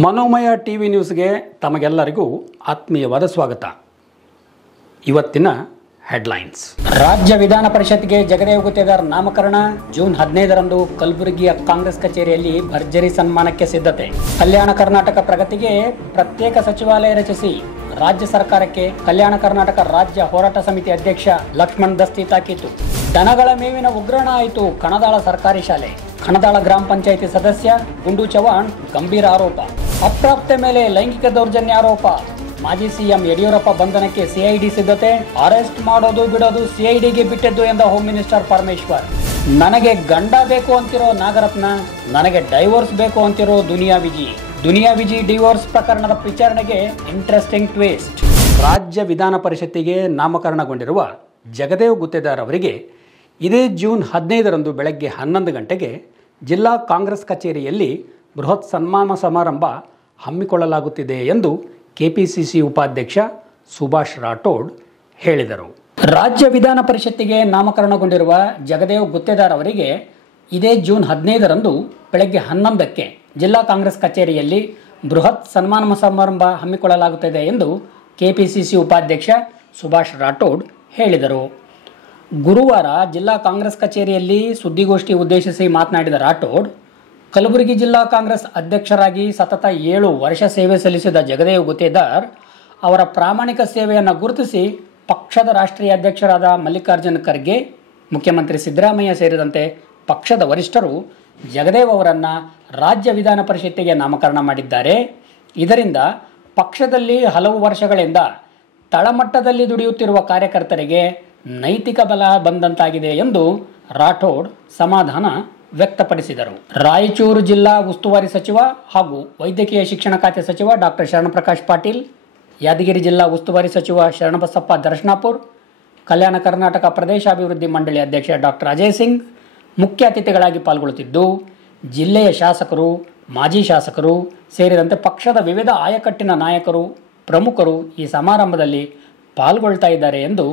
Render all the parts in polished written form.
ಮನೋಮಯ TV ನ್ಯೂಸ್ಗೆ ತಮಗೆಲ್ಲರಿಗೂ ಆತ್ಮೀಯವಾದ ಸ್ವಾಗತ. ಇವತ್ತಿನ ಹೆಡ್ಲೈನ್ಸ್. ರಾಜ್ಯ ವಿಧಾನ ಪರಿಷತ್ಗೆ ಜಗದೇವ್ ಗುತ್ತೇದಾರ್ ನಾಮಕರಣ. ಜೂನ್ 15ರಂದು ಕಲಬುರಗಿಯ ಕಾಂಗ್ರೆಸ್ ಕಚೇರಿಯಲ್ಲಿ ಭರ್ಜರಿ ಸನ್ಮಾನಕ್ಕೆ ಸಿದ್ಧತೆ. ಕಲ್ಯಾಣ ಕರ್ನಾಟಕ ಪ್ರಗತಿಗೆ ಪ್ರತ್ಯೇಕ ಸಚಿವಾಲಯ ರಚಿಸಿ ರಾಜ್ಯ ಸರ್ಕಾರಕ್ಕೆ ಕಲ್ಯಾಣ ಕರ್ನಾಟಕ ರಾಜ್ಯ ಹೋರಾಟ ಸಮಿತಿ ಅಧ್ಯಕ್ಷ ಲಕ್ಷ್ಮಣ್ ದಸ್ತಿ ತಾಕೀತು. ದನಗಳ ಮೇವಿನ ಉಗ್ರಾಣ ಆಯಿತು ಕಣದಾಳ ಸರ್ಕಾರಿ ಶಾಲೆ. ಕಣದಾಳ ಗ್ರಾಮ ಪಂಚಾಯಿತಿ ಸದಸ್ಯ ಗುಂಡು ಚವಾಣ್ ಗಂಭೀರ ಆರೋಪ. ಅಪ್ರಾಪ್ತೆ ಮೇಲೆ ಲೈಂಗಿಕ ದೌರ್ಜನ್ಯ ಆರೋಪ. ಮಾಜಿ ಸಿಎಂ ಯಡಿಯೂರಪ್ಪ ಬಂಧನಕ್ಕೆ ಸಿಐಡಿ ಸಿದ್ಧತೆ. ಅರೆಸ್ಟ್ ಮಾಡೋದು ಬಿಡೋದು ಸಿಐಡಿಗೆ ಬಿಟ್ಟಿದ್ದು ಎಂದ ಹೋಮ್ ಮಿನಿಸ್ಟರ್ ಪರಮೇಶ್ವರ್. ನನಗೆ ಗಂಡ ಬೇಕು ಅಂತಿರೋ ನಾಗರತ್ನ, ನನಗೆ ಡೈವೋರ್ಸ್ ಬೇಕು ಅಂತಿರೋ ದುನಿಯಾ ವಿಜಿ ಡಿವೋರ್ಸ್ ಪ್ರಕರಣದ ವಿಚಾರಣೆಗೆ ಇಂಟ್ರೆಸ್ಟಿಂಗ್ ಟ್ವಿಸ್ಟ್. ರಾಜ್ಯ ವಿಧಾನ ಪರಿಷತ್ತಿಗೆ ನಾಮಕರಣಗೊಂಡಿರುವ ಜಗದೇವ್ ಗುತ್ತೇದಾರ್ ಅವರಿಗೆ ಇದೇ ಜೂನ್ 15ರಂದು ಬೆಳಗ್ಗೆ 11 ಗಂಟೆಗೆ ಜಿಲ್ಲಾ ಕಾಂಗ್ರೆಸ್ ಕಚೇರಿಯಲ್ಲಿ ಬೃಹತ್ ಸನ್ಮಾನ ಸಮಾರಂಭ ಹಮ್ಮಿಕೊಳ್ಳಲಾಗುತ್ತಿದೆ ಎಂದು ಕೆಪಿಸಿಸಿ ಉಪಾಧ್ಯಕ್ಷ ಸುಭಾಷ್ ರಾಠೋಡ್ ಹೇಳಿದರು. ರಾಜ್ಯ ವಿಧಾನ ಪರಿಷತ್ತಿಗೆ ನಾಮಕರಣಗೊಂಡಿರುವ ಜಗದೇವ್ ಗುತ್ತೇದಾರ್ ಅವರಿಗೆ ಇದೇ ಜೂನ್ 15ರಂದು ಬೆಳಗ್ಗೆ 11ಕ್ಕೆ ಜಿಲ್ಲಾ ಕಾಂಗ್ರೆಸ್ ಕಚೇರಿಯಲ್ಲಿ ಬೃಹತ್ ಸನ್ಮಾನ ಸಮಾರಂಭ ಹಮ್ಮಿಕೊಳ್ಳಲಾಗುತ್ತಿದೆ ಎಂದು ಕೆಪಿಸಿಸಿ ಉಪಾಧ್ಯಕ್ಷ ಸುಭಾಷ್ ರಾಠೋಡ್ ಹೇಳಿದರು. ಗುರುವಾರ ಜಿಲ್ಲಾ ಕಾಂಗ್ರೆಸ್ ಕಚೇರಿಯಲ್ಲಿ ಸುದ್ದಿಗೋಷ್ಠಿ ಉದ್ದೇಶಿಸಿ ಮಾತನಾಡಿದ ರಾಠೋಡ್, ಕಲಬುರಗಿ ಜಿಲ್ಲಾ ಕಾಂಗ್ರೆಸ್ ಅಧ್ಯಕ್ಷರಾಗಿ ಸತತ 7 ವರ್ಷ ಸೇವೆ ಸಲ್ಲಿಸಿದ ಜಗದೇವ್ ಗುತ್ತೇದಾರ್ ಅವರ ಪ್ರಾಮಾಣಿಕ ಸೇವೆಯನ್ನು ಗುರುತಿಸಿ ಪಕ್ಷದ ರಾಷ್ಟ್ರೀಯ ಅಧ್ಯಕ್ಷರಾದ ಮಲ್ಲಿಕಾರ್ಜುನ ಖರ್ಗೆ, ಮುಖ್ಯಮಂತ್ರಿ ಸಿದ್ದರಾಮಯ್ಯ ಸೇರಿದಂತೆ ಪಕ್ಷದ ವರಿಷ್ಠರು ಜಗದೇವ್ ಅವರನ್ನು ರಾಜ್ಯ ವಿಧಾನ ಪರಿಷತ್ತಿಗೆ ನಾಮಕರಣ ಮಾಡಿದ್ದಾರೆ. ಇದರಿಂದ ಪಕ್ಷದಲ್ಲಿ ಹಲವು ವರ್ಷಗಳಿಂದ ತಳಮಟ್ಟದಲ್ಲಿ ದುಡಿಯುತ್ತಿರುವ ಕಾರ್ಯಕರ್ತರಿಗೆ ನೈತಿಕ ಬಲ ಬಂದಂತಾಗಿದೆ ಎಂದು ರಾಠೋಡ್ ಸಮಾಧಾನ ವ್ಯಕ್ತಪಡಿಸಿದರು. ರಾಯಚೂರು ಜಿಲ್ಲಾ ಉಸ್ತುವಾರಿ ಸಚಿವ ಹಾಗೂ ವೈದ್ಯಕೀಯ ಶಿಕ್ಷಣ ಖಾತೆ ಸಚಿವ ಡಾಕ್ಟರ್ ಶರಣಪ್ರಕಾಶ್ ಪಾಟೀಲ್, ಯಾದಗಿರಿ ಜಿಲ್ಲಾ ಉಸ್ತುವಾರಿ ಸಚಿವ ಶರಣಬಸಪ್ಪ ದರ್ಶನಾಪುರ್, ಕಲ್ಯಾಣ ಕರ್ನಾಟಕ ಪ್ರದೇಶಾಭಿವೃದ್ಧಿ ಮಂಡಳಿ ಅಧ್ಯಕ್ಷ ಡಾಕ್ಟರ್ ಅಜಯ್ ಸಿಂಗ್ ಮುಖ್ಯ ಅತಿಥಿಗಳಾಗಿ ಪಾಲ್ಗೊಳ್ಳುತ್ತಿದ್ದು, ಜಿಲ್ಲೆಯ ಶಾಸಕರು, ಮಾಜಿ ಶಾಸಕರು ಸೇರಿದಂತೆ ಪಕ್ಷದ ವಿವಿಧ ಆಯಕಟ್ಟಿನ ನಾಯಕರು, ಪ್ರಮುಖರು ಈ ಸಮಾರಂಭದಲ್ಲಿ ಪಾಲ್ಗೊಳ್ತಾ ಇದ್ದಾರೆ ಎಂದು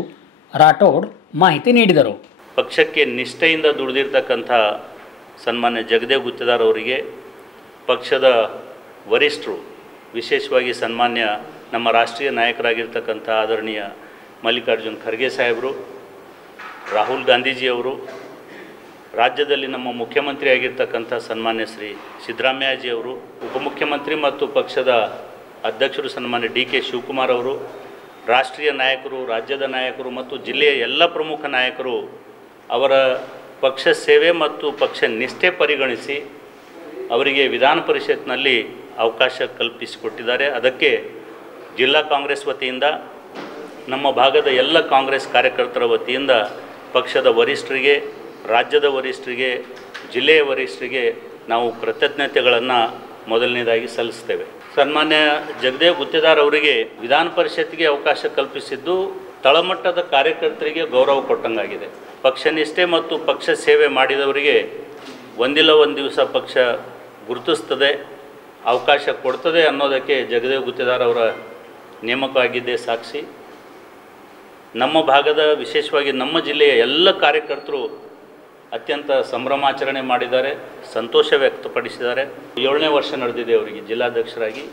ರಾಠೋಡ್ ಮಾಹಿತಿ ನೀಡಿದರು. ಪಕ್ಷಕ್ಕೆ ನಿಷ್ಠೆಯಿಂದ ದುಡಿದಿರ್ತಕ್ಕಂಥ ಸನ್ಮಾನ್ಯ ಜಗದೇವ್ ಗುತ್ತೇದಾರ್ ಅವರಿಗೆ ಪಕ್ಷದ ವರಿಷ್ಠರು, ವಿಶೇಷವಾಗಿ ಸನ್ಮಾನ್ಯ ನಮ್ಮ ರಾಷ್ಟ್ರೀಯ ನಾಯಕರಾಗಿರ್ತಕ್ಕಂಥ ಆದರಣೀಯ ಮಲ್ಲಿಕಾರ್ಜುನ್ ಖರ್ಗೆ ಸಾಹೇಬರು, ರಾಹುಲ್ ಗಾಂಧೀಜಿಯವರು, ರಾಜ್ಯದಲ್ಲಿ ನಮ್ಮ ಮುಖ್ಯಮಂತ್ರಿ ಆಗಿರ್ತಕ್ಕಂಥ ಸನ್ಮಾನ್ಯ ಶ್ರೀ ಸಿದ್ದರಾಮಯ್ಯಜಿಯವರು, ಉಪಮುಖ್ಯಮಂತ್ರಿ ಮತ್ತು ಪಕ್ಷದ ಅಧ್ಯಕ್ಷರು ಸನ್ಮಾನ್ಯ ಡಿ ಕೆ ಶಿವಕುಮಾರ್ ಅವರು, ರಾಷ್ಟ್ರೀಯ ನಾಯಕರು, ರಾಜ್ಯದ ನಾಯಕರು ಮತ್ತು ಜಿಲ್ಲೆಯ ಎಲ್ಲ ಪ್ರಮುಖ ನಾಯಕರು ಅವರ ಪಕ್ಷ ಸೇವೆ ಮತ್ತು ಪಕ್ಷ ನಿಷ್ಠೆ ಪರಿಗಣಿಸಿ ಅವರಿಗೆ ವಿಧಾನ ಪರಿಷತ್ನಲ್ಲಿ ಅವಕಾಶ ಕಲ್ಪಿಸಿಕೊಟ್ಟಿದ್ದಾರೆ. ಅದಕ್ಕೆ ಜಿಲ್ಲಾ ಕಾಂಗ್ರೆಸ್ ವತಿಯಿಂದ, ನಮ್ಮ ಭಾಗದ ಎಲ್ಲ ಕಾಂಗ್ರೆಸ್ ಕಾರ್ಯಕರ್ತರ ವತಿಯಿಂದ ಪಕ್ಷದ ವರಿಷ್ಠರಿಗೆ, ರಾಜ್ಯದ ವರಿಷ್ಠರಿಗೆ, ಜಿಲ್ಲೆಯ ವರಿಷ್ಠರಿಗೆ ನಾವು ಕೃತಜ್ಞತೆಗಳನ್ನು ಮೊದಲನೇದಾಗಿ ಸಲ್ಲಿಸ್ತೇವೆ. ಸನ್ಮಾನ್ಯ ಜಗದೇವ್ ಗುತ್ತೇದಾರ್ ಅವರಿಗೆ ವಿಧಾನ ಪರಿಷತ್ತಿಗೆ ಅವಕಾಶ ಕಲ್ಪಿಸಿದ್ದು ತಳಮಟ್ಟದ ಕಾರ್ಯಕರ್ತರಿಗೆ ಗೌರವ ಕೊಟ್ಟಂಗಾಗಿದೆ. ಪಕ್ಷ ನಿಷ್ಠೆ ಮತ್ತು ಪಕ್ಷ ಸೇವೆ ಮಾಡಿದವರಿಗೆ ಒಂದಿಲ್ಲ ಒಂದು ದಿವಸ ಪಕ್ಷ ಗುರುತಿಸ್ತದೆ, ಅವಕಾಶ ಕೊಡ್ತದೆ ಅನ್ನೋದಕ್ಕೆ ಜಗದೇವ್ ಗುತ್ತೇದಾರ್ ಅವರ ನೇಮಕವಾಗಿದ್ದೇ ಸಾಕ್ಷಿ. ನಮ್ಮ ಭಾಗದ, ವಿಶೇಷವಾಗಿ ನಮ್ಮ ಜಿಲ್ಲೆಯ ಎಲ್ಲ ಕಾರ್ಯಕರ್ತರು ಅತ್ಯಂತ ಸಂಭ್ರಮಾಚರಣೆ ಮಾಡಿದ್ದಾರೆ, ಸಂತೋಷ ವ್ಯಕ್ತಪಡಿಸಿದ್ದಾರೆ. 7ನೇ ವರ್ಷ ನಡೆದಿದೆ ಅವರಿಗೆ ಜಿಲ್ಲಾಧ್ಯಕ್ಷರಾಗಿ.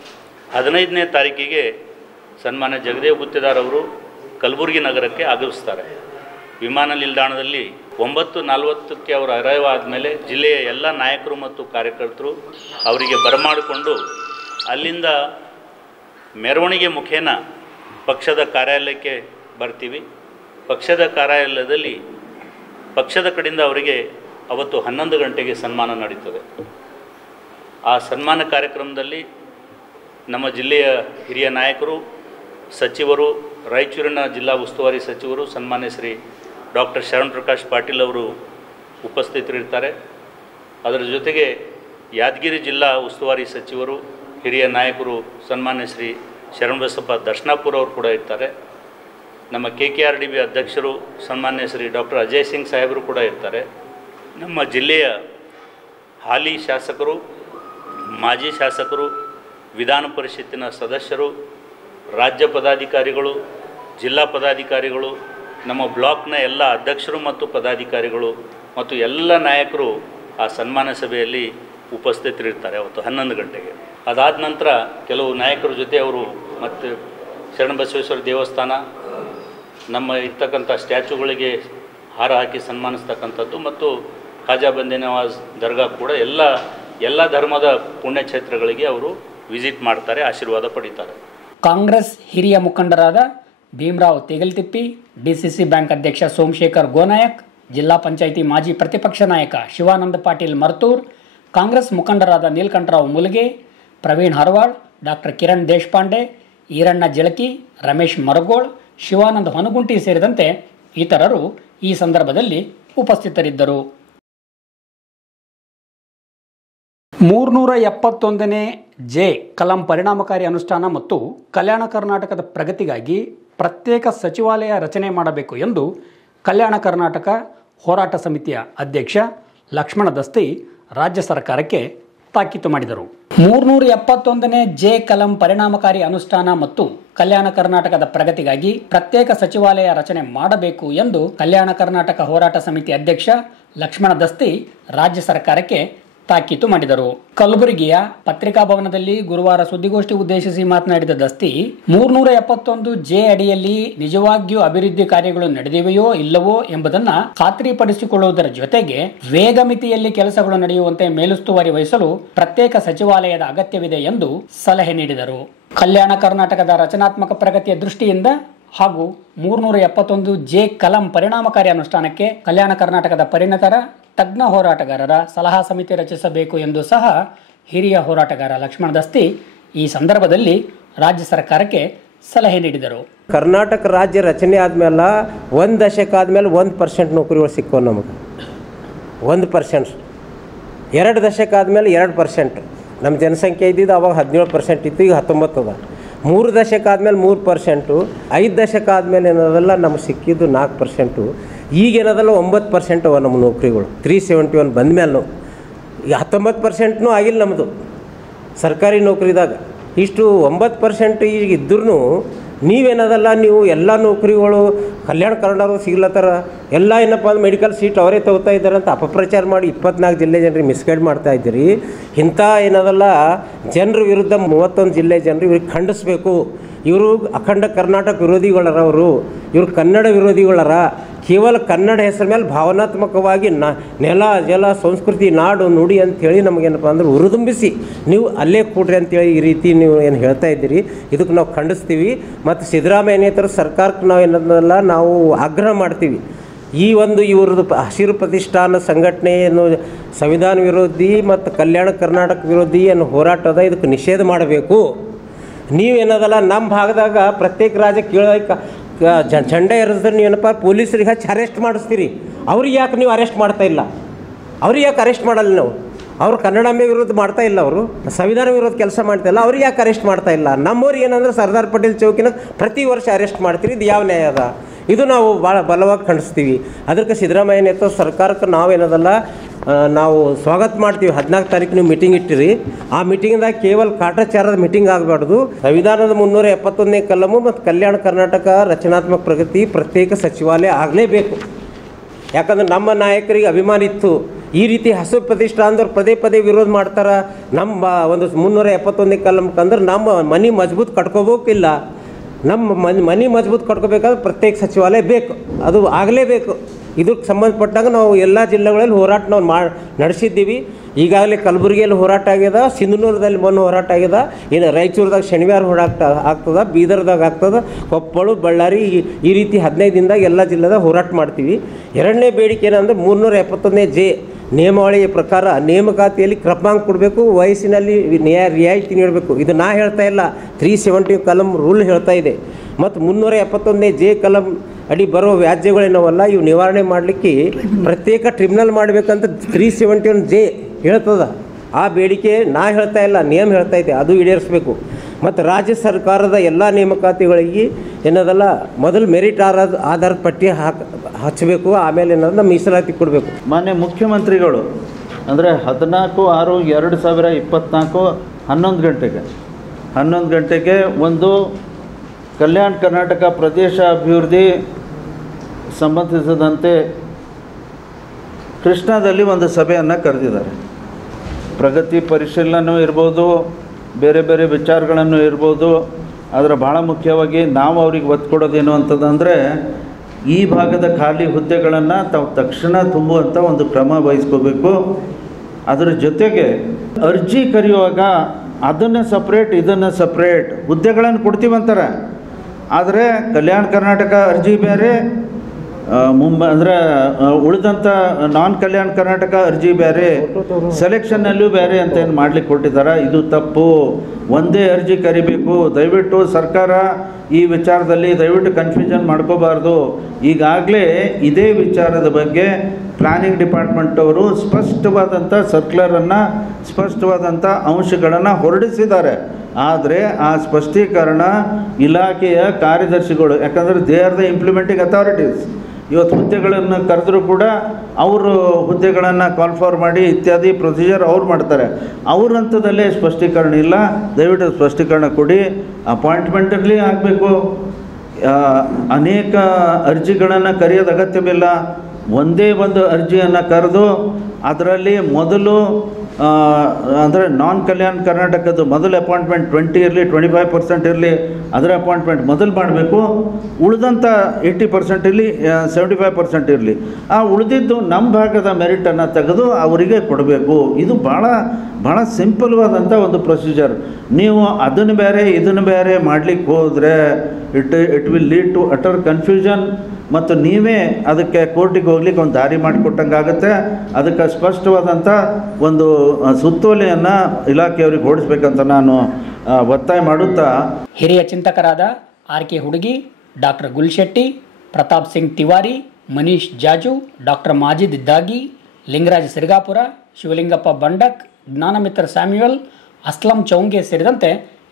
15ನೇ ತಾರೀಕಿಗೆ ಸನ್ಮಾನ್ಯ ಜಗದೇವ್ ಗುತ್ತೇದಾರ್ ಅವರು ಕಲಬುರಗಿ ನಗರಕ್ಕೆ ಆಗಮಿಸ್ತಾರೆ. ವಿಮಾನ ನಿಲ್ದಾಣದಲ್ಲಿ 9:40ಕ್ಕೆ ಅವರು ಅರೈವ್ ಆದಮೇಲೆ ಜಿಲ್ಲೆಯ ಎಲ್ಲ ನಾಯಕರು ಮತ್ತು ಕಾರ್ಯಕರ್ತರು ಅವರಿಗೆ ಬರಮಾಡಿಕೊಂಡು ಅಲ್ಲಿಂದ ಮೆರವಣಿಗೆ ಮುಖೇನ ಪಕ್ಷದ ಕಾರ್ಯಾಲಯಕ್ಕೆ ಬರ್ತೀವಿ. ಪಕ್ಷದ ಕಾರ್ಯಾಲಯದಲ್ಲಿ ಪಕ್ಷದ ಕಡೆಯಿಂದ ಅವರಿಗೆ ಅವತ್ತು 11 ಗಂಟೆಗೆ ಸನ್ಮಾನ ನಡೀತದೆ. ಆ ಸನ್ಮಾನ ಕಾರ್ಯಕ್ರಮದಲ್ಲಿ ನಮ್ಮ ಜಿಲ್ಲೆಯ ಹಿರಿಯ ನಾಯಕರು, ಸಚಿವರು, ರಾಯಚೂರಿನ ಜಿಲ್ಲಾ ಉಸ್ತುವಾರಿ ಸಚಿವರು ಸನ್ಮಾನ್ಯ ಶ್ರೀ ಡಾಕ್ಟರ್ ಶರಣಪ್ರಕಾಶ್ ಪಾಟೀಲ್ ಅವರು ಉಪಸ್ಥಿತರಿರ್ತಾರೆ. ಅದರ ಜೊತೆಗೆ ಯಾದಗಿರಿ ಜಿಲ್ಲಾ ಉಸ್ತುವಾರಿ ಸಚಿವರು, ಹಿರಿಯ ನಾಯಕರು ಸನ್ಮಾನ್ಯ ಶ್ರೀ ಶರಣಬಸಪ್ಪ ದರ್ಶನಾಪುರ್ ಅವರು ಕೂಡ ಇರ್ತಾರೆ. ನಮ್ಮ KKRDB ಅಧ್ಯಕ್ಷರು ಸನ್ಮಾನ್ಯ ಶ್ರೀ ಡಾಕ್ಟರ್ ಅಜಯ್ ಸಿಂಗ್ ಸಾಹೇಬರು ಕೂಡ ಇರ್ತಾರೆ. ನಮ್ಮ ಜಿಲ್ಲೆಯ ಹಾಲಿ ಶಾಸಕರು, ಮಾಜಿ ಶಾಸಕರು, ವಿಧಾನ ಪರಿಷತ್ತಿನ ಸದಸ್ಯರು, ರಾಜ್ಯ ಪದಾಧಿಕಾರಿಗಳು, ಜಿಲ್ಲಾ ಪದಾಧಿಕಾರಿಗಳು, ನಮ್ಮ ಬ್ಲಾಕ್ನ ಎಲ್ಲ ಅಧ್ಯಕ್ಷರು ಮತ್ತು ಪದಾಧಿಕಾರಿಗಳು ಮತ್ತು ಎಲ್ಲ ನಾಯಕರು ಆ ಸನ್ಮಾನ ಸಭೆಯಲ್ಲಿ ಉಪಸ್ಥಿತರಿರ್ತಾರೆ ಅವತ್ತು 11 ಗಂಟೆಗೆ. ಅದಾದ ನಂತರ ಕೆಲವು ನಾಯಕರ ಜೊತೆ ಅವರು ಮತ್ತು ಶರಣಬಸವೇಶ್ವರ ದೇವಸ್ಥಾನ, ನಮ್ಮ ಇರ್ತಕ್ಕಂಥ ಸ್ಟ್ಯಾಚುಗಳಿಗೆ ಹಾರ ಹಾಕಿ ಸನ್ಮಾನಿಸ್ತಕ್ಕಂಥದ್ದು ಮತ್ತು ಖಾಜಾ ಬಂದೆ ನವಾಜ್ ದರ್ಗಾ ಕೂಡ ಎಲ್ಲ ಧರ್ಮದ ಪುಣ್ಯಕ್ಷೇತ್ರಗಳಿಗೆ ಅವರು ವಿಸಿಟ್ ಮಾಡ್ತಾರೆ, ಆಶೀರ್ವಾದ ಪಡೀತಾರೆ. ಕಾಂಗ್ರೆಸ್ ಹಿರಿಯ ಮುಖಂಡರಾದ ಭೀಮರಾವ್ ತೇಗಲ್ತಿಪ್ಪಿ, ಡಿಸಿಸಿ ಬ್ಯಾಂಕ್ ಅಧ್ಯಕ್ಷ ಸೋಮಶೇಖರ್ ಗೋನಾಯಕ್, ಜಿಲ್ಲಾ ಪಂಚಾಯಿತಿ ಮಾಜಿ ಪ್ರತಿಪಕ್ಷ ನಾಯಕ ಶಿವಾನಂದ ಪಾಟೀಲ್ ಮರ್ತೂರ್, ಕಾಂಗ್ರೆಸ್ ಮುಖಂಡರಾದ ನೀಲಕಂಠರಾವ್ ಮುಲ್ಗೆ, ಪ್ರವೀಣ್ ಹರವಾಳ್, ಡಾಕ್ಟರ್ ಕಿರಣ್ ದೇಶಪಾಂಡೆ, ಈರಣ್ಣ ಜಳಕಿ, ರಮೇಶ್ ಮರಗೋಳ್, ಶಿವಾನಂದ ಹೊನಗುಂಟಿ ಸೇರಿದಂತೆ ಇತರರು ಈ ಸಂದರ್ಭದಲ್ಲಿ ಉಪಸ್ಥಿತರಿದ್ದರು. 371ನೇ ಜೆ ಕಲಂ ಪರಿಣಾಮಕಾರಿ ಅನುಷ್ಠಾನ ಮತ್ತು ಕಲ್ಯಾಣ ಕರ್ನಾಟಕದ ಪ್ರಗತಿಗಾಗಿ ಪ್ರತ್ಯೇಕ ಸಚಿವಾಲಯ ರಚನೆ ಮಾಡಬೇಕು ಎಂದು ಕಲ್ಯಾಣ ಕರ್ನಾಟಕ ಹೋರಾಟ ಸಮಿತಿಯ ಅಧ್ಯಕ್ಷ ಲಕ್ಷ್ಮಣ ದಸ್ತಿ ರಾಜ್ಯ ಸರ್ಕಾರಕ್ಕೆ ತಾಕೀತು ಮಾಡಿದರು. 371ನೇ ಜೆ ಕಲಂ ಪರಿಣಾಮಕಾರಿ ಅನುಷ್ಠಾನ ಮತ್ತು ಕಲ್ಯಾಣ ಕರ್ನಾಟಕದ ಪ್ರಗತಿಗಾಗಿ ಪ್ರತ್ಯೇಕ ಸಚಿವಾಲಯ ರಚನೆ ಮಾಡಬೇಕು ಎಂದು ಕಲ್ಯಾಣ ಕರ್ನಾಟಕ ಹೋರಾಟ ಸಮಿತಿ ಅಧ್ಯಕ್ಷ ಲಕ್ಷ್ಮಣ ದಸ್ತಿ ರಾಜ್ಯ ಸರ್ಕಾರಕ್ಕೆ ತಾಕೀತು ಮಾಡಿದರು. ಕಲಬುರಗಿಯ ಪತ್ರಿಕಾ ಭವನದಲ್ಲಿ ಗುರುವಾರ ಸುದ್ದಿಗೋಷ್ಠಿ ಉದ್ದೇಶಿಸಿ ಮಾತನಾಡಿದ ದಸ್ತಿ, 371 ಜೆ ಅಡಿಯಲ್ಲಿ ನಿಜವಾಗಿಯೂ ಅಭಿವೃದ್ಧಿ ಕಾರ್ಯಗಳು ನಡೆದಿವೆಯೋ ಇಲ್ಲವೋ ಎಂಬುದನ್ನು ಖಾತ್ರಿಪಡಿಸಿಕೊಳ್ಳುವುದರ ಜೊತೆಗೆ ವೇಗ ಮಿತಿಯಲ್ಲಿ ಕೆಲಸಗಳು ನಡೆಯುವಂತೆ ಮೇಲುಸ್ತುವಾರಿ ವಹಿಸಲು ಪ್ರತ್ಯೇಕ ಸಚಿವಾಲಯದ ಅಗತ್ಯವಿದೆ ಎಂದು ಸಲಹೆ ನೀಡಿದರು. ಕಲ್ಯಾಣ ಕರ್ನಾಟಕದ ರಚನಾತ್ಮಕ ಪ್ರಗತಿಯ ದೃಷ್ಟಿಯಿಂದ ಹಾಗೂ 371 ಜೆ ಕಲಂ ಪರಿಣಾಮಕಾರಿ ಅನುಷ್ಠಾನಕ್ಕೆ ಕಲ್ಯಾಣ ಕರ್ನಾಟಕದ ಪರಿಣತರ ತಜ್ಞ ಹೋರಾಟಗಾರರ ಸಲಹಾ ಸಮಿತಿ ರಚಿಸಬೇಕು ಎಂದು ಸಹ ಹಿರಿಯ ಹೋರಾಟಗಾರ ಲಕ್ಷ್ಮಣ ದಸ್ತಿ ಈ ಸಂದರ್ಭದಲ್ಲಿ ರಾಜ್ಯ ಸರ್ಕಾರಕ್ಕೆ ಸಲಹೆ ನೀಡಿದರು. ಕರ್ನಾಟಕ ರಾಜ್ಯ ರಚನೆ ಆದಮೇಲೆ 1 ದಶಕ ಆದಮೇಲೆ 1% ನೌಕರಿಗಳು ಸಿಕ್ಕವು ನಮಗೆ. 1%, 2 ದಶಕ ಆದಮೇಲೆ 2%. ನಮ್ಮ ಜನಸಂಖ್ಯೆ ಇದ್ದಿದ್ದು ಅವಾಗ 17% ಇತ್ತು, ಈಗ 19 ಅದ. 3 ದಶಕ ಆದಮೇಲೆ 3%, 5 ದಶಕ ಆದಮೇಲೆ ಏನದಲ್ಲ ನಮಗೆ ಸಿಕ್ಕಿದ್ದು 4%. ಈಗೇನದಲ್ಲ 9% ಅವ ನಮ್ಮ ನೌಕರಿಗಳು. 371 ಬಂದ ಮೇಲೆ ಈಗ 19% ಆಗಿಲ್ಲ ನಮ್ಮದು ಸರ್ಕಾರಿ ನೌಕರಿದಾಗ. ಇಷ್ಟು 9% ಈಗ ಇದ್ರೂ ನೀವೇನದಲ್ಲ ನೀವು ಎಲ್ಲ ನೌಕರಿಗಳು ಕಲ್ಯಾಣ ಕರ್ನಾಟಕ ಸಿಗ್ಲತ್ತಾರ, ಎಲ್ಲ ಏನಪ್ಪ ಅಂದ್ರೆ ಮೆಡಿಕಲ್ ಸೀಟ್ ಅವರೇ ತಗೋತಾ ಇದ್ದಾರೆ ಅಂತ ಅಪಪ್ರಚಾರ ಮಾಡಿ 24 ಜಿಲ್ಲೆ ಜನರಿಗೆ ಮಿಸ್ಗೈಡ್ ಮಾಡ್ತಾ ಇದ್ದೀರಿ. ಇಂಥ ಏನದಲ್ಲ ಜನರ ವಿರುದ್ಧ 31 ಜಿಲ್ಲೆ ಜನರು ಇವ್ರಿಗೆ ಖಂಡಿಸ್ಬೇಕು. ಇವರು ಅಖಂಡ ಕರ್ನಾಟಕ ವಿರೋಧಿಗಳರ, ಇವರು ಕನ್ನಡ ವಿರೋಧಿಗಳರ. ಕೇವಲ ಕನ್ನಡ ಹೆಸರ ಮೇಲೆ ಭಾವನಾತ್ಮಕವಾಗಿ ನೆಲ ಜಲ ಸಂಸ್ಕೃತಿ ನಾಡು ನುಡಿ ಅಂಥೇಳಿ ನಮಗೇನಪ್ಪ ಅಂದ್ರೆ ಉರುದುಂಬಿಸಿ ನೀವು ಅಲ್ಲೇ ಕೂಡ್ರಿ ಅಂಥೇಳಿ ಈ ರೀತಿ ನೀವು ಏನು ಹೇಳ್ತಾ ಇದ್ದೀರಿ, ಇದಕ್ಕೆ ನಾವು ಖಂಡಿಸ್ತೀವಿ. ಮತ್ತು ಸಿದ್ದರಾಮಯ್ಯನೇತರ ಸರ್ಕಾರಕ್ಕೆ ನಾವು ಏನಲ್ಲ ನಾವು ಆಗ್ರಹ ಮಾಡ್ತೀವಿ. ಈ ಒಂದು ಇವ್ರದ್ದು ಹಸಿರು ಪ್ರತಿಷ್ಠಾನ ಸಂಘಟನೆಯನ್ನು ಸಂವಿಧಾನ ವಿರೋಧಿ ಮತ್ತು ಕಲ್ಯಾಣ ಕರ್ನಾಟಕ ವಿರೋಧಿ ಅನ್ನೋ ಹೋರಾಟದ ಇದಕ್ಕೆ ನಿಷೇಧ ಮಾಡಬೇಕು. ನೀವೇನದಲ್ಲ ನಮ್ಮ ಭಾಗದಾಗ ಪ್ರತ್ಯೇಕ ರಾಜ್ಯ ಕೇಳೋಕೆ ಝಂಡ ಏರಿಸಿದ್ರೆ ನೀವೇನಪ್ಪ ಪೊಲೀಸರಿಗೆ ಹಚ್ಚಿ ಅರೆಸ್ಟ್ ಮಾಡಿಸ್ತೀರಿ. ಅವ್ರಿಗೆ ಯಾಕೆ ನೀವು ಅರೆಸ್ಟ್ ಮಾಡ್ತಾಯಿಲ್ಲ? ಅವ್ರಿಗೆ ಯಾಕೆ ಅರೆಸ್ಟ್ ಮಾಡಲ್ಲ ನಾವು? ಅವರು ಕನ್ನಡಾಂಬೆ ವಿರೋಧ ಮಾಡ್ತಾ ಇಲ್ಲ, ಅವರು ಸಂವಿಧಾನ ವಿರೋಧ ಕೆಲಸ ಮಾಡ್ತಾಯಿಲ್ಲ, ಅವ್ರಿಗೆ ಯಾಕೆ ಅರೆಸ್ಟ್ ಮಾಡ್ತಾ ಇಲ್ಲ? ನಮ್ಮವ್ರಿಗೆ ಏನಂದ್ರೆ ಸರ್ದಾರ್ ಪಟೇಲ್ ಚೌಕಿನ ಪ್ರತಿ ವರ್ಷ ಅರೆಸ್ಟ್ ಮಾಡ್ತೀರಿ, ಇದು ಯಾವ ನ್ಯಾಯ ಅದ? ಇದು ನಾವು ಭಾಳ ಬಲವಾಗಿ ಖಂಡಿಸ್ತೀವಿ. ಅದಕ್ಕೆ ಸಿದ್ದರಾಮಯ್ಯ ನೇತೃತ್ವ ಸರ್ಕಾರಕ್ಕೆ ನಾವೇನದಲ್ಲ ನಾವು ಸ್ವಾಗತ ಮಾಡ್ತೀವಿ. 14 ತಾರೀಕು ನೀವು ಮೀಟಿಂಗ್ ಇಟ್ಟಿರಿ. ಆ ಮೀಟಿಂಗ್ದಾಗ ಕೇವಲ ಕಾಟಾಚಾರದ ಮೀಟಿಂಗ್ ಆಗಬಾರ್ದು. ಸಂವಿಧಾನದ 371ನೇ ಕಲಮು ಮತ್ತು ಕಲ್ಯಾಣ ಕರ್ನಾಟಕ ರಚನಾತ್ಮಕ ಪ್ರಗತಿ ಪ್ರತ್ಯೇಕ ಸಚಿವಾಲಯ ಆಗಲೇಬೇಕು. ಯಾಕಂದ್ರೆ ನಮ್ಮ ನಾಯಕರಿಗೆ ಅಭಿಮಾನ ಇತ್ತು. ಈ ರೀತಿ ಹಸಿರು ಪ್ರತಿಷ್ಠಾನದವ್ರು ಪದೇ ವಿರೋಧ ಮಾಡ್ತಾರೆ. ನಮ್ಮ ಒಂದು 371ನೇ ಕಲಮಕ್ಕಂದ್ರೆ ನಮ್ಮ ಮನೆ ಮಜಬೂತ್ ಕಟ್ಕೋಬೇಕಿಲ್ಲ. ನಮ್ಮ ಮನೆ ಮಜಬೂತ್ ಕಟ್ಕೋಬೇಕಾದ್ರೆ ಪ್ರತ್ಯೇಕ ಸಚಿವಾಲಯ ಬೇಕು, ಅದು ಆಗಲೇಬೇಕು. ಇದಕ್ಕೆ ಸಂಬಂಧಪಟ್ಟಾಗ ನಾವು ಎಲ್ಲ ಜಿಲ್ಲೆಗಳಲ್ಲಿ ಹೋರಾಟ ನಾವು ನಡೆಸಿದ್ದೀವಿ. ಈಗಾಗಲೇ ಕಲಬುರಗಿಯಲ್ಲಿ ಹೋರಾಟ ಆಗ್ಯದ, ಸಿಂಧನೂರದಲ್ಲಿ ಮೊನ್ನೆ ಹೋರಾಟ ಆಗ್ಯದ, ಇನ್ನು ರಾಯಚೂರದಾಗ ಶನಿವಾರ ಹೋರಾಟ ಆಗ್ತದೆ, ಬೀದರ್ದಾಗ ಆಗ್ತದೆ, ಕೊಪ್ಪಳ ಬಳ್ಳಾರಿ ಈ ರೀತಿ 15 ದಿನದಾಗ ಎಲ್ಲ ಜಿಲ್ಲೆದಾಗ ಹೋರಾಟ ಮಾಡ್ತೀವಿ. ಎರಡನೇ ಬೇಡಿಕೆ ಏನಂದ್ರೆ 371ನೇ ಜೆ ನಿಯಮಾವಳಿಯ ಪ್ರಕಾರ ನೇಮಕಾತಿಯಲ್ಲಿ ಕ್ರಮಾಂಕ ಕೊಡಬೇಕು, ವಯಸ್ಸಿನಲ್ಲಿ ರಿಯಾಯಿತಿ ನೀಡಬೇಕು. ಇದು ನಾ ಹೇಳ್ತಾ ಇಲ್ಲ, 370 ಕಲಂ ರೂಲ್ ಹೇಳ್ತಾ ಇದೆ. ಮತ್ತು 371ನೇ ಜೆ ಕಲಂ ಅಡಿ ಬರೋ ವ್ಯಾಜ್ಯಗಳೇನವಲ್ಲ ಇವು ನಿವಾರಣೆ ಮಾಡಲಿಕ್ಕೆ ಪ್ರತ್ಯೇಕ ಟ್ರಿಬ್ಯುನಲ್ ಮಾಡಬೇಕಂತ 371 ಜೆ ಹೇಳ್ತದ. ಆ ಬೇಡಿಕೆ ನಾ ಹೇಳ್ತಾ ಇಲ್ಲ, ನಿಯಮ ಹೇಳ್ತಾ ಇದೆ, ಅದು ಈಡೇರಿಸಬೇಕು. ಮತ್ತು ರಾಜ್ಯ ಸರ್ಕಾರದ ಎಲ್ಲ ನೇಮಕಾತಿಗಳಿಗೆ ಏನದಲ್ಲ ಮೊದಲು ಮೆರಿಟ್ ಆಧಾರದ ಪಟ್ಟಿ ಹಚ್ಚಬೇಕು, ಆಮೇಲೆ ಏನಂದ್ರೆ ಮೀಸಲಾತಿ ಕೊಡಬೇಕು. ಮಾನ್ಯ ಮುಖ್ಯಮಂತ್ರಿಗಳು ಅಂದರೆ 14/6/2024 11 ಗಂಟೆಗೆ ಒಂದು ಕಲ್ಯಾಣ ಕರ್ನಾಟಕ ಪ್ರದೇಶ ಅಭಿವೃದ್ಧಿ ಸಂಬಂಧಿಸಿದಂತೆ ಕೃಷ್ಣಾದಲ್ಲಿ ಒಂದು ಸಭೆಯನ್ನು ಕರೆದಿದ್ದಾರೆ. ಪ್ರಗತಿ ಪರಿಶೀಲನೆ ಇರ್ಬೋದು, ಬೇರೆ ಬೇರೆ ವಿಚಾರಗಳನ್ನು ಇರ್ಬೋದು. ಆದರೆ ಭಾಳ ಮುಖ್ಯವಾಗಿ ನಾವು ಅವ್ರಿಗೆ ಒತ್ತು ಕೊಡೋದೇನು ಅಂತಂದರೆ ಈ ಭಾಗದ ಖಾಲಿ ಹುದ್ದೆಗಳನ್ನು ತಾವು ತಕ್ಷಣ ತುಂಬುವಂಥ ಒಂದು ಕ್ರಮ ವಹಿಸ್ಕೋಬೇಕು. ಅದರ ಜೊತೆಗೆ ಅರ್ಜಿ ಕರೆಯುವಾಗ ಅದನ್ನು ಸಪ್ರೇಟ್ ಇದನ್ನು ಸಪ್ರೇಟ್ ಹುದ್ದೆಗಳನ್ನು ಕೊಡ್ತೀವಂತಾರೆ. ಆದರೆ ಕಲ್ಯಾಣ ಕರ್ನಾಟಕ ಅರ್ಜಿ ಬೇರೆ, ಮುಂಬೈ ಅಂದರೆ ಉಳಿದಂಥ ನಾನ್ ಕಲ್ಯಾಣ ಕರ್ನಾಟಕ ಅರ್ಜಿ ಬೇರೆ, ಸೆಲೆಕ್ಷನ್ನಲ್ಲೂ ಬೇರೆ ಅಂತ ಏನು ಮಾಡ್ಲಿಕ್ಕೆ ಕೊಟ್ಟಿದ್ದಾರೆ. ಇದು ತಪ್ಪು. ಒಂದೇ ಅರ್ಜಿ ಕರಿಬೇಕು. ದಯವಿಟ್ಟು ಸರ್ಕಾರ ಈ ವಿಚಾರದಲ್ಲಿ ದಯವಿಟ್ಟು ಕನ್ಫ್ಯೂಷನ್ ಮಾಡ್ಕೋಬಾರ್ದು. ಈಗಾಗಲೇ ಇದೇ ವಿಚಾರದ ಬಗ್ಗೆ ಪ್ಲಾನಿಂಗ್ ಡಿಪಾರ್ಟ್ಮೆಂಟ್ ಅವರು ಸ್ಪಷ್ಟವಾದಂಥ ಸರ್ಕ್ಯುಲರನ್ನು, ಸ್ಪಷ್ಟವಾದಂಥ ಅಂಶಗಳನ್ನು ಹೊರಡಿಸಿದ್ದಾರೆ. ಆದರೆ ಆ ಸ್ಪಷ್ಟೀಕರಣ ಇಲಾಖೆಯ ಕಾರ್ಯದರ್ಶಿಗಳು, ಯಾಕಂದರೆ they are the implementing authorities, ಇವತ್ತು ಹುದ್ದೆಗಳನ್ನು ಕರೆದರೂ ಕೂಡ ಅವರು ಹುದ್ದೆಗಳನ್ನು ಕಾಲ್ಫಾರ್ ಮಾಡಿ ಇತ್ಯಾದಿ ಪ್ರೊಸೀಜರ್ ಅವ್ರು ಮಾಡ್ತಾರೆ. ಅವ್ರ ಹಂತದಲ್ಲೇ ಸ್ಪಷ್ಟೀಕರಣ ಇಲ್ಲ. ದಯವಿಟ್ಟು ಸ್ಪಷ್ಟೀಕರಣ ಕೊಡಿ. ಅಪಾಯಿಂಟ್ಮೆಂಟಲ್ಲಿ ಆಗಬೇಕು. ಅನೇಕ ಅರ್ಜಿಗಳನ್ನು ಕರೆಯೋದು ಅಗತ್ಯವಿಲ್ಲ. ಒಂದೇ ಒಂದು ಅರ್ಜಿಯನ್ನು ಕರೆದು ಅದರಲ್ಲಿ ಮೊದಲು ಅಂದರೆ ನಾನ್ ಕಲ್ಯಾಣ ಕರ್ನಾಟಕದ್ದು ಮೊದಲು ಅಪಾಯಿಂಟ್ಮೆಂಟ್ 20 ಇರಲಿ, 25% ಇರಲಿ, ಅದರ ಅಪಾಯಿಂಟ್ಮೆಂಟ್ ಮೊದಲು ಮಾಡಬೇಕು. ಉಳಿದಂಥ 80% ಇರಲಿ, 75% ಇರಲಿ, ಆ ಉಳಿದಿದ್ದು ನಮ್ಮ ಭಾಗದ ಮೆರಿಟನ್ನು ತೆಗೆದು ಅವರಿಗೆ ಕೊಡಬೇಕು. ಇದು ಭಾಳ ಸಿಂಪಲ್ವಾದಂಥ ಒಂದು ಪ್ರೊಸೀಜರ್. ನೀವು ಅದನ್ನು ಬೇರೆ ಇದನ್ನು ಬೇರೆ ಮಾಡಲಿಕ್ಕೆ ಹೋದರೆ it will lead to utter confusion. ಮತ್ತು ನೀವೇ ಅದಕ್ಕೆ ಕೋರ್ಟಿಗೆ ಹೋಗ್ಲಿಕ್ಕೆ ಒಂದು ದಾರಿ ಮಾಡಿಕೊಟ್ಟಂಗಾಗುತ್ತೆ. ಅದಕ್ಕೆ ಸ್ಪಷ್ಟವಾದಂಥ ಒಂದು ಸುತ್ತೋಲೆಯನ್ನು ಇಲಾಖೆಯವ್ರಿಗೆ ಹೊರಡಿಸ್ಬೇಕಂತ ನಾನು ಒತ್ತಾಯ ಮಾಡುತ್ತಾ, ಹಿರಿಯ ಚಿಂತಕರಾದ R K. Hudugi, doctor Gulshetty, Pratap Singh Tiwari, Manish Jaju, doctor Majid Dagi, Lingaraj Sirgapur, Shivalingappa Bandak, Jnanamitra Samuel, Aslam Chaunge ಸೇರಿದಂತೆ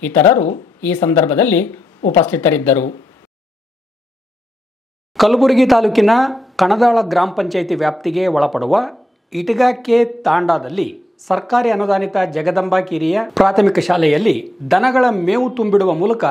ಇತರರು ಈ ಸಂದರ್ಭದಲ್ಲಿ ಉಪಸ್ಥಿತರಿದ್ದರು. ಕಲಬುರಗಿ ತಾಲೂಕಿನ ಕಣದಾಳ ಗ್ರಾಮ ಪಂಚಾಯಿತಿ ವ್ಯಾಪ್ತಿಗೆ ಒಳಪಡುವ ಇಟಗಾಕೆ ತಾಂಡಾದಲ್ಲಿ ಸರ್ಕಾರಿ ಅನುದಾನಿತ ಜಗದಂಬಾ ಕಿರಿಯ ಪ್ರಾಥಮಿಕ ಶಾಲೆಯಲ್ಲಿ ದನಗಳ ಮೇವು ತುಂಬಿಡುವ ಮೂಲಕ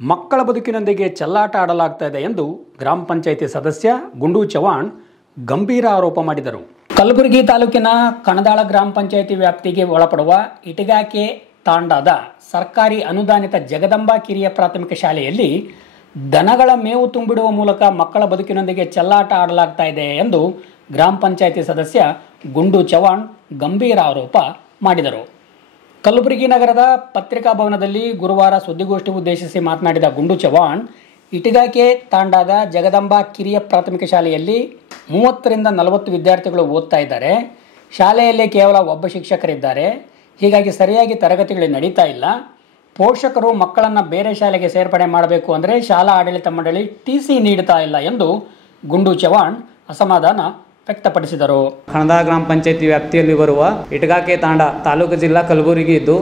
ಮಕ್ಕಳ ಬದುಕಿನೊಂದಿಗೆ ಚೆಲ್ಲಾಟ ಆಡಲಾಗ್ತಾ ಇದೆ ಎಂದು ಗ್ರಾಮ ಪಂಚಾಯಿತಿ ಸದಸ್ಯ ಗುಂಡು ಚವಾಣ್ ಗಂಭೀರ ಆರೋಪ ಮಾಡಿದರು. ಕಲಬುರಗಿ ತಾಲೂಕಿನ ಕಣದಾಳ ಗ್ರಾಮ ಪಂಚಾಯಿತಿ ವ್ಯಾಪ್ತಿಗೆ ಒಳಪಡುವ ಇಟಗಾಕೆ ತಾಂಡಾದ ಸರ್ಕಾರಿ ಅನುದಾನಿತ ಜಗದಂಬಾ ಕಿರಿಯ ಪ್ರಾಥಮಿಕ ಶಾಲೆಯಲ್ಲಿ ದನಗಳ ಮೇವು ತುಂಬಿಡುವ ಮೂಲಕ ಮಕ್ಕಳ ಬದುಕಿನೊಂದಿಗೆ ಚೆಲ್ಲಾಟ ಆಡಲಾಗ್ತಾ ಇದೆ ಎಂದು ಗ್ರಾಮ ಪಂಚಾಯಿತಿ ಸದಸ್ಯ ಗುಂಡು ಚವಾಣ್ ಗಂಭೀರ ಆರೋಪ ಮಾಡಿದರು. ಕಲಬುರಗಿ ನಗರದ ಪತ್ರಿಕಾ ಭವನದಲ್ಲಿ ಗುರುವಾರ ಸುದ್ದಿಗೋಷ್ಠಿ ಉದ್ದೇಶಿಸಿ ಮಾತನಾಡಿದ ಗುಂಡು ಚವಾಣ್, ಇಟಗಾಕೆ ತಾಂಡಾದ ಜಗದಂಬಾ ಕಿರಿಯ ಪ್ರಾಥಮಿಕ ಶಾಲೆಯಲ್ಲಿ 30ರಿಂದ 40 ವಿದ್ಯಾರ್ಥಿಗಳು ಓದ್ತಾ ಇದ್ದಾರೆ. ಶಾಲೆಯಲ್ಲಿ ಕೇವಲ ಒಬ್ಬ ಶಿಕ್ಷಕರಿದ್ದಾರೆ. ಹೀಗಾಗಿ ಸರಿಯಾಗಿ ತರಗತಿಗಳು ನಡೀತಾ ಇಲ್ಲ. ಪೋಷಕರು ಮಕ್ಕಳನ್ನು ಬೇರೆ ಶಾಲೆಗೆ ಸೇರ್ಪಡೆ ಮಾಡಬೇಕು ಅಂದರೆ ಶಾಲಾ ಆಡಳಿತ ಮಂಡಳಿ TC ನೀಡುತ್ತಾ ಇಲ್ಲ ಎಂದು ಗುಂಡು ಚವಾಣ್ ಅಸಮಾಧಾನ ವ್ಯಕ್ತಪಡಿಸಿದರು. ಕಣದಾಳ ಗ್ರಾಮ ಪಂಚಾಯಿತಿ ವ್ಯಾಪ್ತಿಯಲ್ಲಿ ಬರುವ ಇಟಗಾಕೆ ತಾಂಡ ತಾಲೂಕು ಜಿಲ್ಲಾ ಕಲಬುರಗಿ ಇದ್ದು,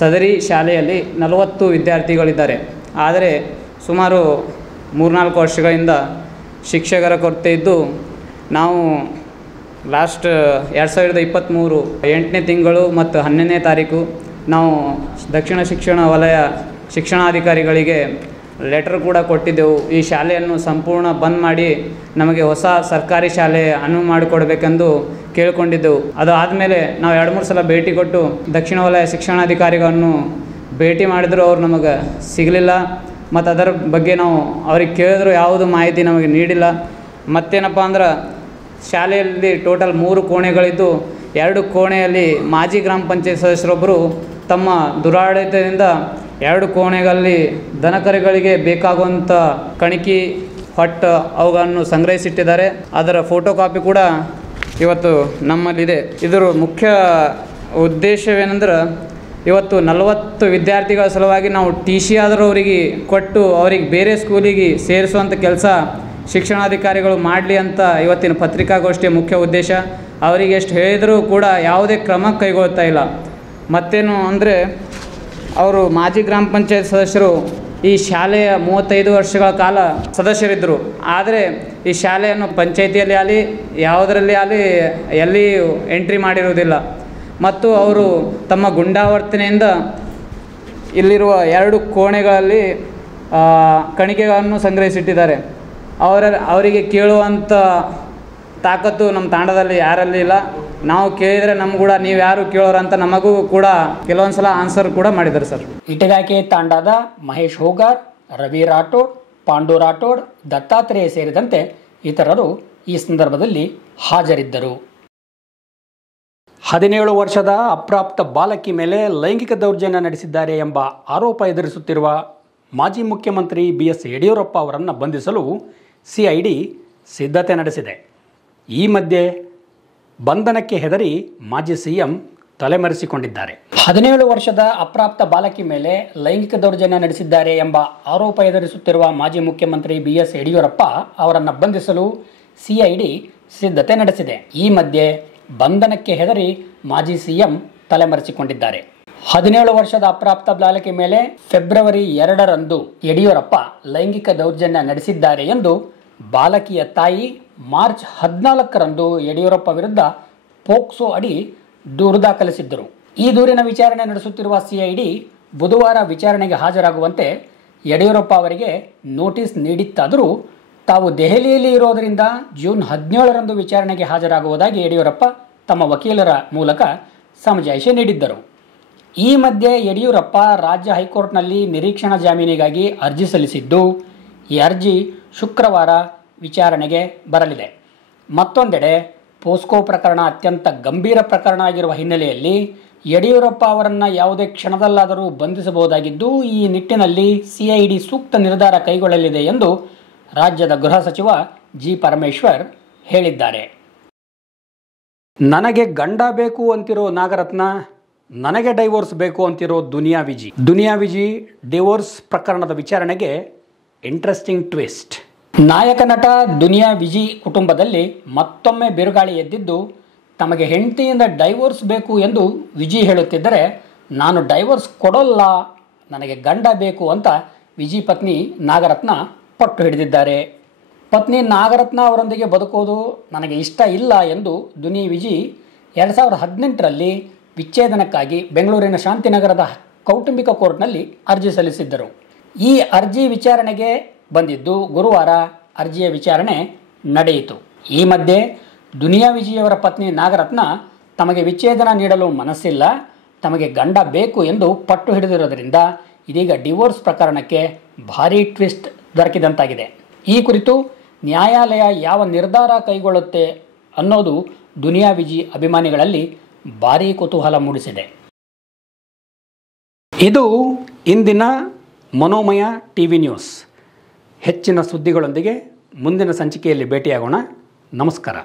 ಸದರಿ ಶಾಲೆಯಲ್ಲಿ 40 ವಿದ್ಯಾರ್ಥಿಗಳಿದ್ದಾರೆ. ಆದರೆ ಸುಮಾರು 3-4 ವರ್ಷಗಳಿಂದ ಶಿಕ್ಷಕರ ಕೊರತೆ ಇದ್ದು, ನಾವು ಲಾಸ್ಟ್ 2023 8ನೇ ತಿಂಗಳು ಮತ್ತು 11ನೇ ತಾರೀಕು ನಾವು ದಕ್ಷಿಣ ಶಿಕ್ಷಣ ವಲಯ ಶಿಕ್ಷಣಾಧಿಕಾರಿಗಳಿಗೆ ಲೆಟರ್ ಕೂಡ ಕೊಟ್ಟಿದ್ದೆವು. ಈ ಶಾಲೆಯನ್ನು ಸಂಪೂರ್ಣ ಬಂದ್ ಮಾಡಿ ನಮಗೆ ಹೊಸ ಸರ್ಕಾರಿ ಶಾಲೆ ಅನುವು ಮಾಡಿಕೊಡ್ಬೇಕೆಂದು ಕೇಳಿಕೊಂಡಿದ್ದೆವು. ಅದು ಆದಮೇಲೆ ನಾವು 2-3 ಸಲ ಭೇಟಿ ಕೊಟ್ಟು ದಕ್ಷಿಣ ವಲಯ ಶಿಕ್ಷಣಾಧಿಕಾರಿಗಳನ್ನು ಭೇಟಿ ಮಾಡಿದರೂ ಅವ್ರು ನಮಗೆ ಸಿಗಲಿಲ್ಲ. ಮತ್ತು ಅದರ ಬಗ್ಗೆ ನಾವು ಅವ್ರಿಗೆ ಕೇಳಿದ್ರು ಯಾವುದು ಮಾಹಿತಿ ನಮಗೆ ನೀಡಿಲ್ಲ. ಮತ್ತೇನಪ್ಪ ಅಂದ್ರೆ ಶಾಲೆಯಲ್ಲಿ ಟೋಟಲ್ 3 ಕೋಣೆಗಳಿದ್ದು, 2 ಕೋಣೆಯಲ್ಲಿ ಮಾಜಿ ಗ್ರಾಮ ಪಂಚಾಯತ್ ಸದಸ್ಯರೊಬ್ಬರು ತಮ್ಮ ದುರಾಡಳಿತದಿಂದ 2 ಕೋಣೆಗಳಲ್ಲಿ ದನಕರುಗಳಿಗೆ ಬೇಕಾಗುವಂಥ ಕಣಿಕಿ, ಹೊಟ್ಟು ಅವುಗಳನ್ನು ಸಂಗ್ರಹಿಸಿಟ್ಟಿದ್ದಾರೆ. ಅದರ ಫೋಟೋ ಕಾಪಿ ಕೂಡ ಇವತ್ತು ನಮ್ಮಲ್ಲಿದೆ. ಇದರ ಮುಖ್ಯ ಉದ್ದೇಶವೇನೆಂದ್ರೆ, ಇವತ್ತು 40 ವಿದ್ಯಾರ್ಥಿಗಳ ಸಲುವಾಗಿ ನಾವು TC ಆದರೂ ಅವರಿಗೆ ಕೊಟ್ಟು ಅವ್ರಿಗೆ ಬೇರೆ ಸ್ಕೂಲಿಗೆ ಸೇರಿಸುವಂಥ ಕೆಲಸ ಶಿಕ್ಷಣಾಧಿಕಾರಿಗಳು ಮಾಡಲಿ ಅಂತ ಇವತ್ತಿನ ಪತ್ರಿಕಾಗೋಷ್ಠಿಯ ಮುಖ್ಯ ಉದ್ದೇಶ. ಅವರಿಗೆ ಎಷ್ಟು ಹೇಳಿದರೂ ಕೂಡ ಯಾವುದೇ ಕ್ರಮ ಕೈಗೊಳ್ತಾ ಇಲ್ಲ. ಮತ್ತೇನು ಅಂದರೆ, ಅವರು ಮಾಜಿ ಗ್ರಾಮ ಪಂಚಾಯತ್ ಸದಸ್ಯರು ಈ ಶಾಲೆಯ 35 ವರ್ಷಗಳ ಕಾಲ ಸದಸ್ಯರಿದ್ದರು. ಆದರೆ ಈ ಶಾಲೆಯನ್ನು ಪಂಚಾಯಿತಿಯಲ್ಲಿ ಆಗಲಿ ಯಾವುದರಲ್ಲಿ ಆಗಲಿ ಎಲ್ಲಿ ಎಂಟ್ರಿ ಮಾಡಿರುವುದಿಲ್ಲ. ಮತ್ತು ಅವರು ತಮ್ಮ ಗುಂಡಾವರ್ತನೆಯಿಂದ ಇಲ್ಲಿರುವ 2 ಕೋಣೆಗಳಲ್ಲಿ ಕಣಿಕೆಗಳನ್ನು ಸಂಗ್ರಹಿಸಿಟ್ಟಿದ್ದಾರೆ. ಅವರಿಗೆ ಕೇಳುವಂಥ ತಾಕತ್ತು ನಮ್ಮ ತಾಂಡದಲ್ಲಿ ಯಾರಲ್ಲಿ ಇಲ್ಲ. ನಾವು ಕೇಳಿದರೆ ನಮ್ಗೆ ಕೂಡ ನೀವು ಯಾರು ಕೇಳೋರು ಅಂತ ನಮಗೂ ಕೂಡ ಕೆಲವೊಂದು ಸಲ ಆನ್ಸರ್ ಕೂಡ ಮಾಡಿದ್ದಾರೆ ಸರ್. ಇಟಗಾಕೆ ತಾಂಡಾದ ಮಹೇಶ್ ಹೋಗಾರ್, ರವಿ ರಾಠೋಡ್, ಪಾಂಡು ರಾಠೋಡ್, ದತ್ತಾತ್ರೇಯ ಸೇರಿದಂತೆ ಇತರರು ಈ ಸಂದರ್ಭದಲ್ಲಿ ಹಾಜರಿದ್ದರು. 17 ವರ್ಷದ ಅಪ್ರಾಪ್ತ ಬಾಲಕಿ ಮೇಲೆ ಲೈಂಗಿಕ ದೌರ್ಜನ್ಯ ನಡೆಸಿದ್ದಾರೆ ಎಂಬ ಆರೋಪ ಎದುರಿಸುತ್ತಿರುವ ಮಾಜಿ ಮುಖ್ಯಮಂತ್ರಿ BS ಯಡಿಯೂರಪ್ಪ ಅವರನ್ನು ಬಂಧಿಸಲು CID ಸಿದ್ಧತೆ ನಡೆಸಿದೆ. ಈ ಮಧ್ಯೆ ಬಂಧನಕ್ಕೆ ಹೆದರಿ ಮಾಜಿ CM ತಲೆಮರೆಸಿಕೊಂಡಿದ್ದಾರೆ. 17 ವರ್ಷದ ಅಪ್ರಾಪ್ತ ಬಾಲಕಿ ಮೇಲೆ ಲೈಂಗಿಕ ದೌರ್ಜನ್ಯ ನಡೆಸಿದ್ದಾರೆ ಎಂಬ ಆರೋಪ ಎದುರಿಸುತ್ತಿರುವ ಮಾಜಿ ಮುಖ್ಯಮಂತ್ರಿ BS ಯಡಿಯೂರಪ್ಪ ಅವರನ್ನು ಬಂಧಿಸಲು CID ಸಿದ್ಧತೆ ನಡೆಸಿದೆ. ಈ ಮಧ್ಯೆ ಬಂಧನಕ್ಕೆ ಹೆದರಿ ಮಾಜಿ CM ತಲೆಮರೆಸಿಕೊಂಡಿದ್ದಾರೆ. 17 ವರ್ಷದ ಅಪ್ರಾಪ್ತ ಬಾಲಕಿ ಮೇಲೆ ಫೆಬ್ರವರಿ 2ರಂದು ಯಡಿಯೂರಪ್ಪ ಲೈಂಗಿಕ ದೌರ್ಜನ್ಯ ನಡೆಸಿದ್ದಾರೆ ಎಂದು ಬಾಲಕಿಯ ತಾಯಿ ಮಾರ್ಚ್ 14ರಂದು ಯಡಿಯೂರಪ್ಪ ವಿರುದ್ಧ ಪೋಕ್ಸೋ ಅಡಿ ದೂರು ದಾಖಲಿಸಿದ್ದರು. ಈ ದೂರಿನ ವಿಚಾರಣೆ ನಡೆಸುತ್ತಿರುವ CID ಬುಧವಾರ ವಿಚಾರಣೆಗೆ ಹಾಜರಾಗುವಂತೆ ಯಡಿಯೂರಪ್ಪ ಅವರಿಗೆ ನೋಟಿಸ್ ನೀಡಿತ್ತಾದರೂ ತಾವು ದೆಹಲಿಯಲ್ಲಿ ಇರೋದರಿಂದ ಜೂನ್ 17ರಂದು ವಿಚಾರಣೆಗೆ ಹಾಜರಾಗುವುದಾಗಿ ಯಡಿಯೂರಪ್ಪ ತಮ್ಮ ವಕೀಲರ ಮೂಲಕ ಸಮಜಾಯಿಷಿ ನೀಡಿದ್ದರು. ಈ ಮಧ್ಯೆ ಯಡಿಯೂರಪ್ಪ ರಾಜ್ಯ ಹೈಕೋರ್ಟ್ನಲ್ಲಿ ನಿರೀಕ್ಷಣಾ ಜಾಮೀನಿಗಾಗಿ ಅರ್ಜಿ ಸಲ್ಲಿಸಿದ್ದು, ಈ ಅರ್ಜಿ ಶುಕ್ರವಾರ ವಿಚಾರಣೆಗೆ ಬರಲಿದೆ. ಮತ್ತೊಂದೆಡೆ ಪೋಸ್ಕೋ ಪ್ರಕರಣ ಅತ್ಯಂತ ಗಂಭೀರ ಪ್ರಕರಣ ಆಗಿರುವ ಹಿನ್ನೆಲೆಯಲ್ಲಿ ಯಡಿಯೂರಪ್ಪ ಅವರನ್ನು ಯಾವುದೇ ಕ್ಷಣದಲ್ಲಾದರೂ ಬಂಧಿಸಬಹುದಾಗಿದ್ದು, ಈ ನಿಟ್ಟಿನಲ್ಲಿ CID ಸೂಕ್ತ ನಿರ್ಧಾರ ಕೈಗೊಳ್ಳಲಿದೆ ಎಂದು ರಾಜ್ಯದ ಗೃಹ ಸಚಿವ G. ಪರಮೇಶ್ವರ್ ಹೇಳಿದ್ದಾರೆ. ನನಗೆ ಗಂಡ ಬೇಕು ಅಂತಿರೋ ನಾಗರತ್ನ, ನನಗೆ ಡೈವೋರ್ಸ್ ಬೇಕು ಅಂತಿರೋ ದುನಿಯಾ ವಿಜಿ ಡಿವೋರ್ಸ್ ಪ್ರಕರಣದ ವಿಚಾರಣೆಗೆ ಇಂಟ್ರೆಸ್ಟಿಂಗ್ ಟ್ವಿಸ್ಟ್. ನಾಯಕ ನಟ ದುನಿಯಾ ವಿಜಿ ಕುಟುಂಬದಲ್ಲಿ ಮತ್ತೊಮ್ಮೆ ಬಿರುಗಾಳಿ ಎದ್ದಿದ್ದು, ತಮಗೆ ಹೆಂಡತಿಯಿಂದ ಡೈವೋರ್ಸ್ ಬೇಕು ಎಂದು ವಿಜಿ ಹೇಳುತ್ತಿದ್ದರೆ, ನಾನು ಡೈವೋರ್ಸ್ ಕೊಡೋಲ್ಲ, ನನಗೆ ಗಂಡ ಬೇಕು ಅಂತ ವಿಜಿ ಪತ್ನಿ ನಾಗರತ್ನ ಪಟ್ಟು ಹಿಡಿದಿದ್ದಾರೆ. ಪತ್ನಿ ನಾಗರತ್ನ ಅವರೊಂದಿಗೆ ಬದುಕೋದು ನನಗೆ ಇಷ್ಟ ಇಲ್ಲ ಎಂದು ದುನಿಯಾ ವಿಜಿ 2018ರಲ್ಲಿ ವಿಚ್ಛೇದನಕ್ಕಾಗಿ ಬೆಂಗಳೂರಿನ ಶಾಂತಿನಗರದ ಕೌಟುಂಬಿಕ ಕೋರ್ಟ್ನಲ್ಲಿ ಅರ್ಜಿ ಸಲ್ಲಿಸಿದ್ದರು. ಈ ಅರ್ಜಿ ವಿಚಾರಣೆಗೆ ಬಂದಿದ್ದು ಗುರುವಾರ ಅರ್ಜಿಯ ವಿಚಾರಣೆ ನಡೆಯಿತು. ಈ ಮಧ್ಯೆ ದುನಿಯಾ ವಿಜಿಯವರ ಪತ್ನಿ ನಾಗರತ್ನ ತಮಗೆ ವಿಚ್ಛೇದನ ನೀಡಲು ಮನಸ್ಸಿಲ್ಲ, ತಮಗೆ ಗಂಡ ಬೇಕು ಎಂದು ಪಟ್ಟು ಹಿಡಿದಿರೋದರಿಂದ ಇದೀಗ ಡಿವೋರ್ಸ್ ಪ್ರಕರಣಕ್ಕೆ ಭಾರೀ ಟ್ವಿಸ್ಟ್ ದೊರಕಿದಂತಾಗಿದೆ. ಈ ಕುರಿತು ನ್ಯಾಯಾಲಯ ಯಾವ ನಿರ್ಧಾರ ಕೈಗೊಳ್ಳುತ್ತೆ ಅನ್ನೋದು ದುನಿಯಾ ವಿಜಿ ಅಭಿಮಾನಿಗಳಲ್ಲಿ ಭಾರೀ ಕುತೂಹಲ ಮೂಡಿಸಿದೆ. ಇದು ಇಂದಿನ ಮನೋಮಯ TV ನ್ಯೂಸ್. ಹೆಚ್ಚಿನ ಸುದ್ದಿಗಳೊಂದಿಗೆ ಮುಂದಿನ ಸಂಚಿಕೆಯಲ್ಲಿ ಭೇಟಿಯಾಗೋಣ. ನಮಸ್ಕಾರ.